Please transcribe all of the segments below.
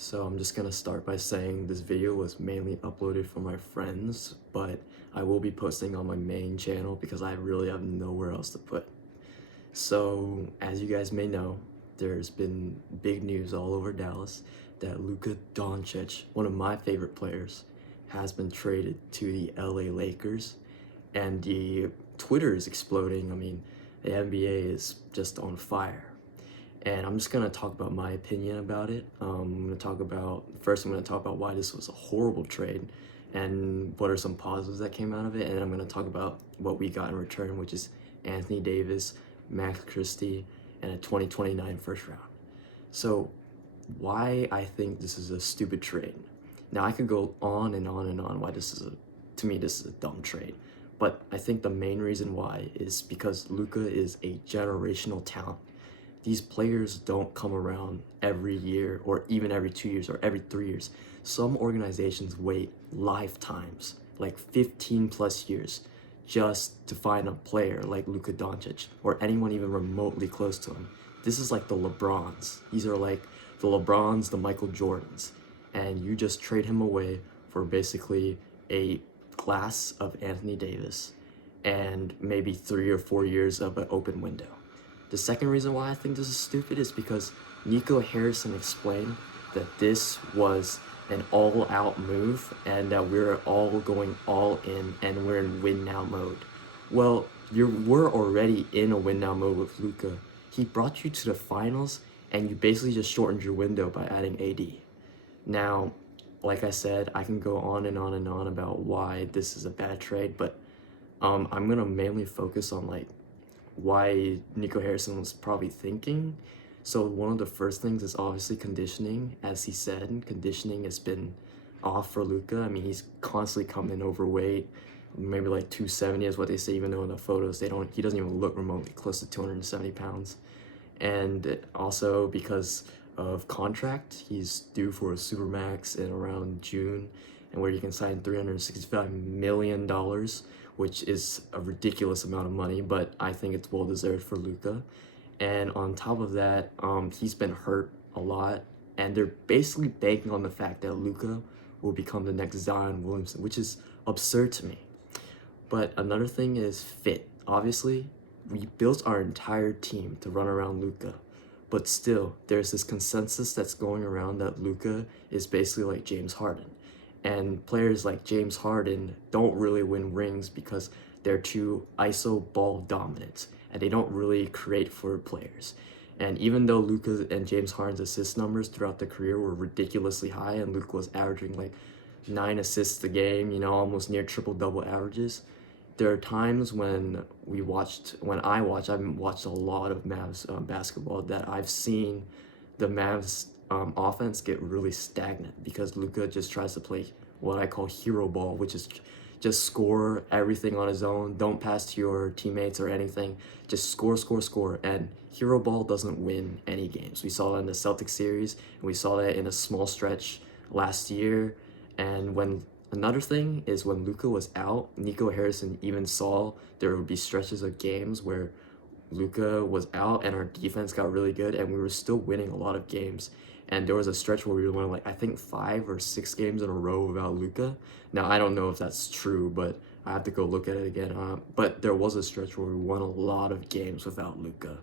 So I'm just gonna start by saying this video was mainly uploaded for my friends, but I will be posting on my main channel because I really have nowhere else to put. So as you guys may know, there's been big news all over Dallas that Luka Doncic, one of my favorite players, has been traded to the LA Lakers, and the Twitter is exploding. I mean, the NBA is just on fire. And I'm just gonna talk about my opinion about it. I'm gonna talk about first. I'm gonna talk about why this was a horrible trade, and what are some positives that came out of it. And I'm gonna talk about what we got in return, which is Anthony Davis, Max Christie, and a 2029 first round. So, why I think this is a stupid trade. Now I could go on and on and on why to me this is a dumb trade. But I think the main reason why is because Luka is a generational talent. These players don't come around every year or even every 2 years or every 3 years. Some organizations wait lifetimes, like 15 plus years, just to find a player like Luka Doncic or anyone even remotely close to him. This is like the LeBrons. These are like the LeBrons, the Michael Jordans. And you just trade him away for basically a glass of Anthony Davis and maybe 3 or 4 years of an open window. The second reason why I think this is stupid is because Nico Harrison explained that this was an all-out move and that we're all going all in and we're in win-now mode. Well, we're already in a win-now mode with Luka. He brought you to the finals and you basically just shortened your window by adding AD. Now, like I said, I can go on and on and on about why this is a bad trade, but I'm gonna mainly focus on like why Nico Harrison was probably thinking. So one of the first things is obviously conditioning. As he said, conditioning has been off for Luka. I mean, he's constantly coming in overweight, maybe like 270 is what they say, even though in the photos he doesn't even look remotely close to 270 pounds. And also because of contract, he's due for a supermax in around June, and where you can sign $365 million, which is a ridiculous amount of money, but I think it's well deserved for Luka. And on top of that, he's been hurt a lot, and they're basically banking on the fact that Luka will become the next Zion Williamson, which is absurd to me. But another thing is fit. Obviously, we built our entire team to run around Luka, but still, there's this consensus that's going around that Luka is basically like James Harden. And players like James Harden don't really win rings because they're too ISO ball dominant and they don't really create for players. And even though Luka and James Harden's assist numbers throughout the career were ridiculously high, and Luka was averaging like 9 assists a game, almost near triple-double averages, there are times when I haven't watched a lot of Mavs basketball, that I've seen the Mavs offense get really stagnant because Luka just tries to play what I call hero ball, which is just score everything on his own, don't pass to your teammates or anything, just score, score, score. And hero ball doesn't win any games. We saw that in the Celtics series, and we saw that in a small stretch last year. And another thing is when Luka was out, Nico Harrison even saw there would be stretches of games where Luka was out and our defense got really good and we were still winning a lot of games. And there was a stretch where we were winning, like, I think 5 or 6 games in a row without Luka. Now, I don't know if that's true, but I have to go look at it again. But there was a stretch where we won a lot of games without Luka.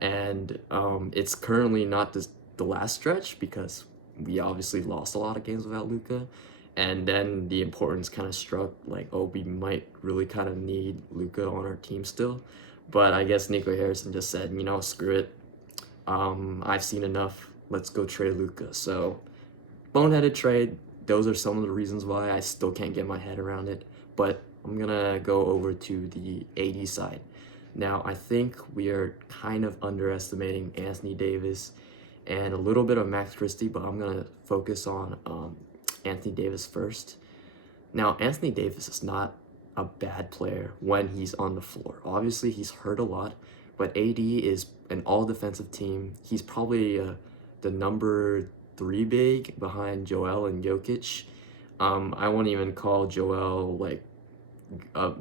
And it's currently not the last stretch because we obviously lost a lot of games without Luka. And then the importance kind of struck, like, oh, we might really kind of need Luka on our team still. But I guess Nico Harrison just said, screw it. I've seen enough. Let's go trade Luka. So, boneheaded trade. Those are some of the reasons why I still can't get my head around it. But I'm going to go over to the AD side. Now, I think we are kind of underestimating Anthony Davis and a little bit of Max Christie, but I'm going to focus on Anthony Davis first. Now, Anthony Davis is not a bad player when he's on the floor. Obviously, he's hurt a lot, but AD is an all-defensive team. He's probably the number 3 big behind Joel and Jokic. I won't even call Joel like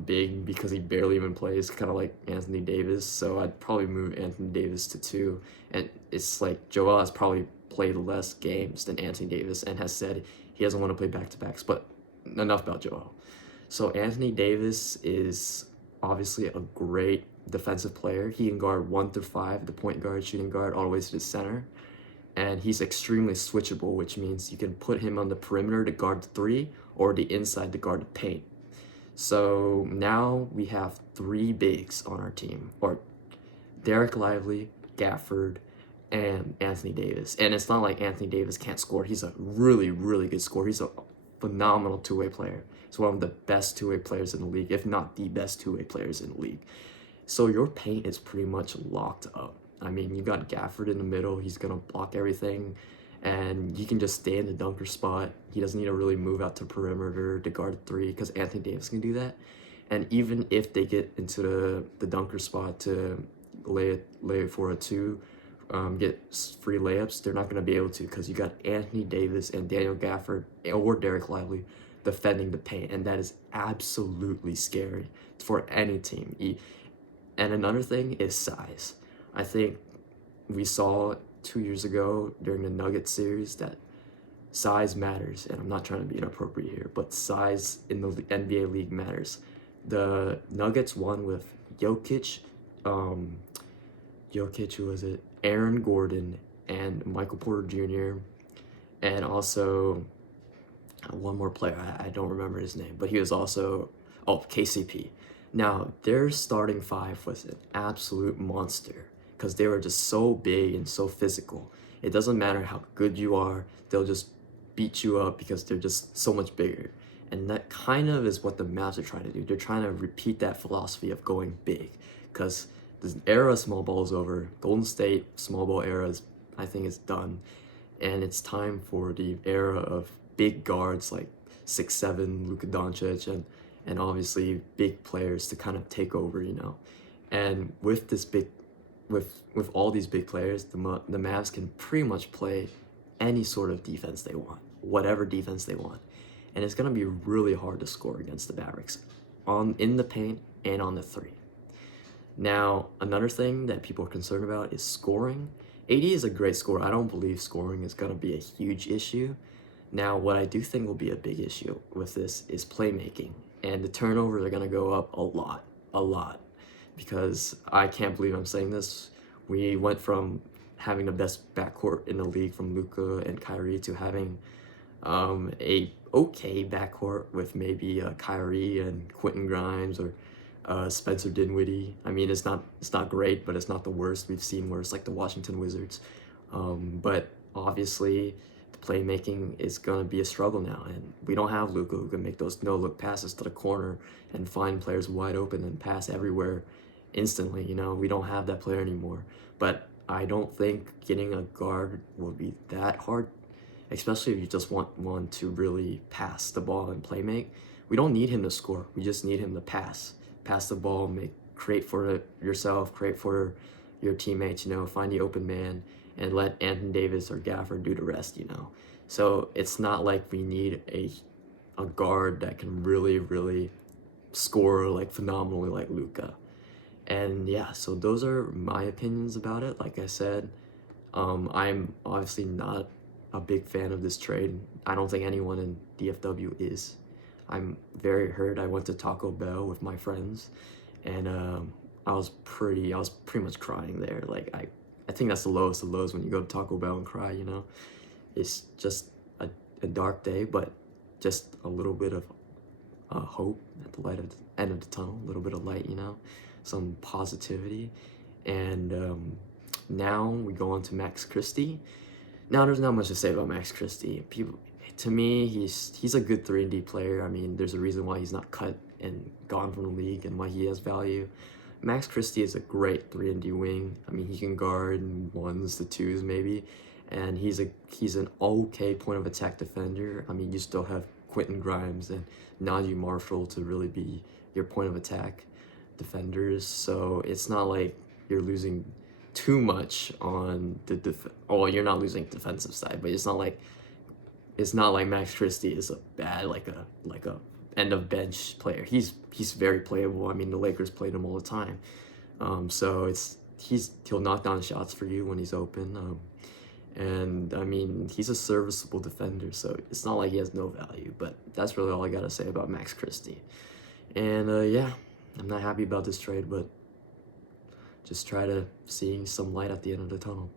big because he barely even plays, kind of like Anthony Davis. So I'd probably move Anthony Davis to 2. And it's like Joel has probably played less games than Anthony Davis and has said he doesn't want to play back-to-backs. But enough about Joel. So Anthony Davis is obviously a great defensive player. He can guard 1 through 5, the point guard, shooting guard, all the way to the center. And he's extremely switchable, which means you can put him on the perimeter to guard the 3 or the inside to guard the paint. So now we have 3 bigs on our team, or Derek Lively, Gafford, and Anthony Davis. And it's not like Anthony Davis can't score. He's a really, really good scorer. He's a phenomenal two-way player. He's one of the best two-way players in the league, if not the best two-way players in the league. So your paint is pretty much locked up. I mean, you got Gafford in the middle. He's going to block everything, and you can just stay in the dunker spot. He doesn't need to really move out to perimeter to guard 3 because Anthony Davis can do that. And even if they get into the dunker spot to lay it for a 2, get free layups, they're not going to be able to because you got Anthony Davis and Daniel Gafford or Derek Lively defending the paint, and that is absolutely scary for any team. And another thing is size. I think we saw 2 years ago during the Nuggets series that size matters, and I'm not trying to be inappropriate here, but size in the NBA league matters. The Nuggets won with Jokic, who was it? Aaron Gordon and Michael Porter Jr. and also one more player. I don't remember his name, but he was also KCP. Now their starting 5 was an absolute monster because they were just so big and so physical. It doesn't matter how good you are; they'll just beat you up because they're just so much bigger. And that kind of is what the Mavs are trying to do. They're trying to repeat that philosophy of going big because the era of small ball is over. Golden State small ball era I think is done, and it's time for the era of big guards like 6'7" Luka Doncic and obviously big players to kind of take over, And with this big, with all these big players, the Mavs can pretty much play any sort of defense they want, whatever defense they want, and it's gonna be really hard to score against the Mavericks in the paint and on the 3. Now, another thing that people are concerned about is scoring. AD is a great scorer. I don't believe scoring is going to be a huge issue. Now, what I do think will be a big issue with this is playmaking. And the turnovers are going to go up a lot. Because I can't believe I'm saying this. We went from having the best backcourt in the league from Luka and Kyrie to having a okay backcourt with maybe Kyrie and Quentin Grimes or Spencer Dinwiddie. I mean, it's not great, but it's not the worst. We've seen worse, like the Washington Wizards. But obviously, the playmaking is going to be a struggle now. And we don't have Luka who can make those no-look passes to the corner and find players wide open and pass everywhere instantly. We don't have that player anymore. But I don't think getting a guard will be that hard, especially if you just want one to really pass the ball and play make. We don't need him to score. We just need him to pass the ball, create for yourself, create for your teammates, find the open man and let Anthony Davis or Gafford do the rest, So it's not like we need a guard that can really, really score like phenomenally like Luka. And yeah, so those are my opinions about it. Like I said, I'm obviously not a big fan of this trade. I don't think anyone in DFW is. I'm very hurt. I went to Taco Bell with my friends, and I was pretty much crying there. Like I think that's the lowest of lows when you go to Taco Bell and cry. It's just a dark day, but just a little bit of hope at the end of the tunnel. A little bit of light, some positivity, and now we go on to Max Christie. Now there's not much to say about Max Christie. To me, he's a good 3-and-D player. I mean, there's a reason why he's not cut and gone from the league and why he has value. Max Christie is a great 3-and-D wing. I mean, he can guard 1s to 2s maybe, and he's an okay point of attack defender. I mean, you still have Quentin Grimes and Najee Marshall to really be your point of attack defenders. So it's not like you're losing too much on the you're not losing defensive side, but it's not like Max Christie is a bad like a end of bench player. He's very playable. I mean, the Lakers played him all the time. So he'll knock down shots for you when he's open. And I mean, he's a serviceable defender, so it's not like he has no value. But that's really all I gotta say about Max Christie. And yeah, I'm not happy about this trade, but just try to see some light at the end of the tunnel.